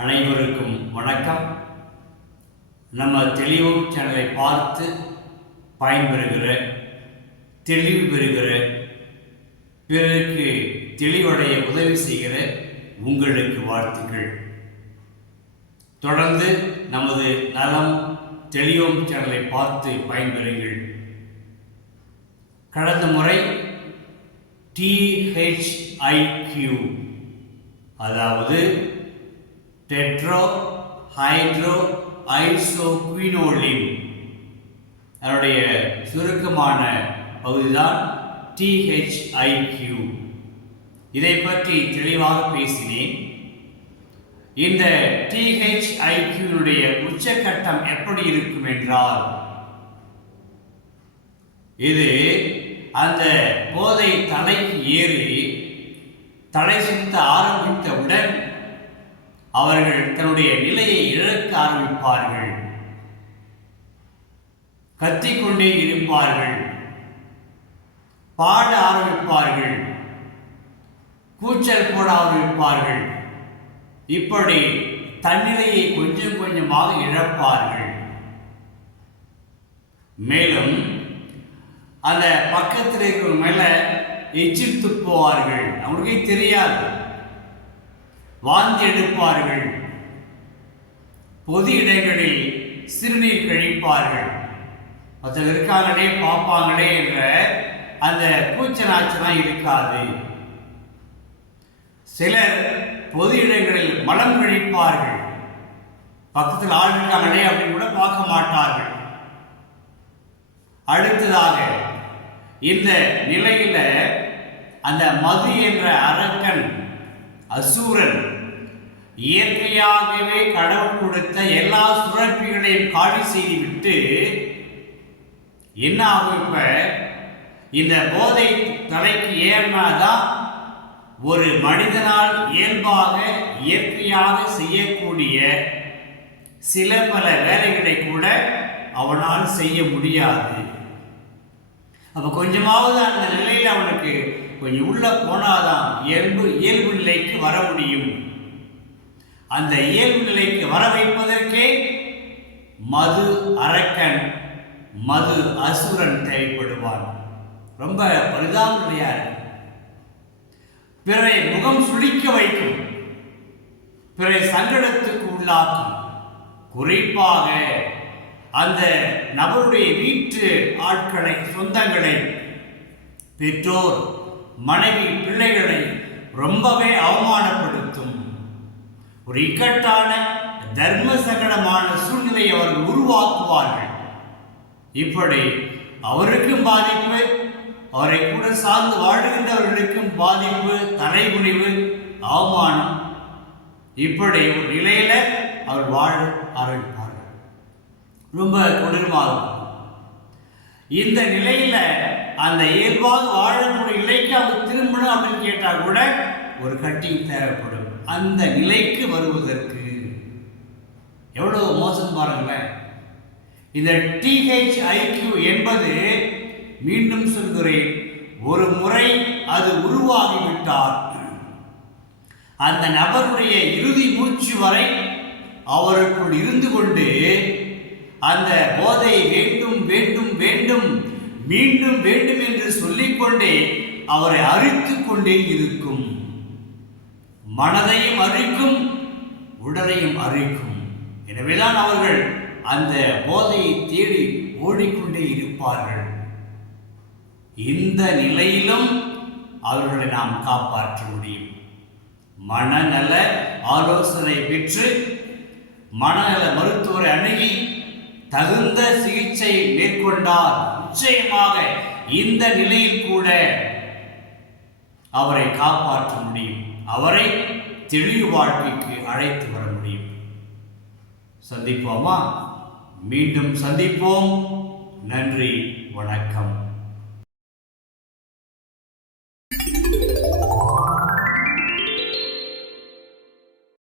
அனைவருக்கும் வணக்கம். நம்ம தெளிவு சேனலை பார்த்து பயன்பெறுகிற தெளிவு பெறுகிற பிறருக்கு தெளிவடைய உதவி செய்கிற உங்களுக்கு வாழ்த்துக்கள். தொடர்ந்து நமது நலம் தெளிவோம் சேனலை பார்த்து பயன்பெறுங்கள். கடந்த முறை டிஹெச்ஐக்யூ அதாவது டெட்ரோ ஹைட்ரோ ஐசோக்வினோலின் அதனுடைய சுருக்கமான பகுதிதான் டிஹெச்ஐக்யூ இதை பற்றி தெளிவாக பேசினேன். இந்த டிஹெச்ஐக்யூனுடைய உச்சக்கட்டம் எப்படி இருக்கும் என்றால் இது அந்த போதை தலைக்கு ஏறி தலை சுத்த ஆரம்பித்தவுடன் அவர்கள் தன்னுடைய நிலையை இழக்க ஆரம்பிப்பார்கள். கத்திக்கொண்டே இருப்பார்கள். பாட ஆரம்பிப்பார்கள். கூச்சல் போட ஆரம்பிப்பார்கள். இப்படி தன்னிலையை கொஞ்சம் கொஞ்சமாக இழப்பார்கள். மேலும் அந்த பக்கத்தில் இருக்கிற மேல எச்சில் துப்புவார்கள். அவங்களுக்கே தெரியாது. வாந்தி எடுப்பார்கள் பொது இடங்களில் சிறுநீர் கழிப்பார்கள். ஒருத்தர் இருக்காங்களே பார்ப்பாங்களே என்ற அந்த கூச்ச நாச்சலாம் இருக்காது. சிலர் பொது இடங்களில் மலம் கழிப்பார்கள். பக்கத்தில் ஆள் இருக்காங்களே அப்படின்னு கூட பார்க்க மாட்டார்கள். அடுத்ததாக இந்த நிலையில அந்த மது என்ற அரக்கன் அசூரன். இயற்கையாகவே கடவுள் கொடுத்த எல்லா சுரப்பிகளையும் காலி செய்துவிட்டு என்ன ஆகும் இப்ப? இந்த போதை தலைக்கு ஏறினாதான் ஒரு மனிதனால் இயல்பாக இயற்கையாக செய்யக்கூடிய சில பல வேலைகளை கூட அவனால் செய்ய முடியாது. அப்போ கொஞ்சமாவது அந்த நிலையில் அவனுக்கு கொஞ்சம் உள்ள போனாதான் இயல்பு இயல்பு நிலைக்கு வர முடியும். அந்த இயல்பு நிலைக்கு வர வைப்பதற்கே மது அரக்கன் மது அசுரன் தேவைப்படுவான். ரொம்ப பரிதாபனையா இருக்கும் பிறரை முகம் சுளிக்க வைக்கும். பிறரை சங்கடத்துக்கு உள்ளாக்கும். குறிப்பாக அந்த நபருடைய வீட்டு ஆட்களை சொந்தங்களை பெற்றோர் மனைவி பிள்ளைகளை ரொம்பவே அவமானப்படுத்தும். ஒரு இக்கட்டான தர்ம சங்கடமான சூழ்நிலையை அவர்கள் உருவாக்குவார்கள். இப்படி அவருக்கும் பாதிப்பு அவரை கூட சார்ந்து வாழ்கின்றவர்களுக்கும் பாதிப்பு தலைமுடிவு அவமானம். இப்படி ஒரு நிலையில அவர் வாழ ஆரம்பிப்பார்கள். ரொம்ப கொடூரமாக இந்த நிலையில அந்த இயல்பாக வாழக்கூடிய நிலைக்கு அவங்க திரும்பணும் அப்படின்னு கேட்டால் கூட ஒரு கட்டி தேவைப்படும். அந்த நிலைக்கு வருவதற்கு எவ்வளவு மோசம் பாருங்களேன். இந்த டிஹெச் ஐக்யூ என்பது மீண்டும் சொல்கிறேன் ஒரு முறை அது உருவாகிவிட்டால் அந்த நபருடைய இறுதி மூச்சு வரை அவருக்குள் இருந்து கொண்டு அந்த போதை வேண்டும் மீண்டும் வேண்டும் என்று சொல்லிக்கொண்டே அவரை அரித்து கொண்டே இருக்கும். மனதையும் அரிக்கும் உடலையும் அரிக்கும். எனவேதான் அவர்கள் அந்த போதையை தேடி ஓடிக்கொண்டே இருப்பார்கள். இந்த நிலையிலும் அவர்களை நாம் காப்பாற்ற முடியும். மனநல ஆலோசனை பெற்று மனநல மருத்துவரை அணுகி தகுந்த சிகிச்சை மேற்கொண்டால் நிச்சயமாக இந்த நிலையில் கூட அவரை காப்பாற்ற முடியும். அவரை தெளிவு வாழ்க்கைக்கு அழைத்து வர முடியும். சந்திப்போமா? மீண்டும் சந்திப்போம். நன்றி வணக்கம்.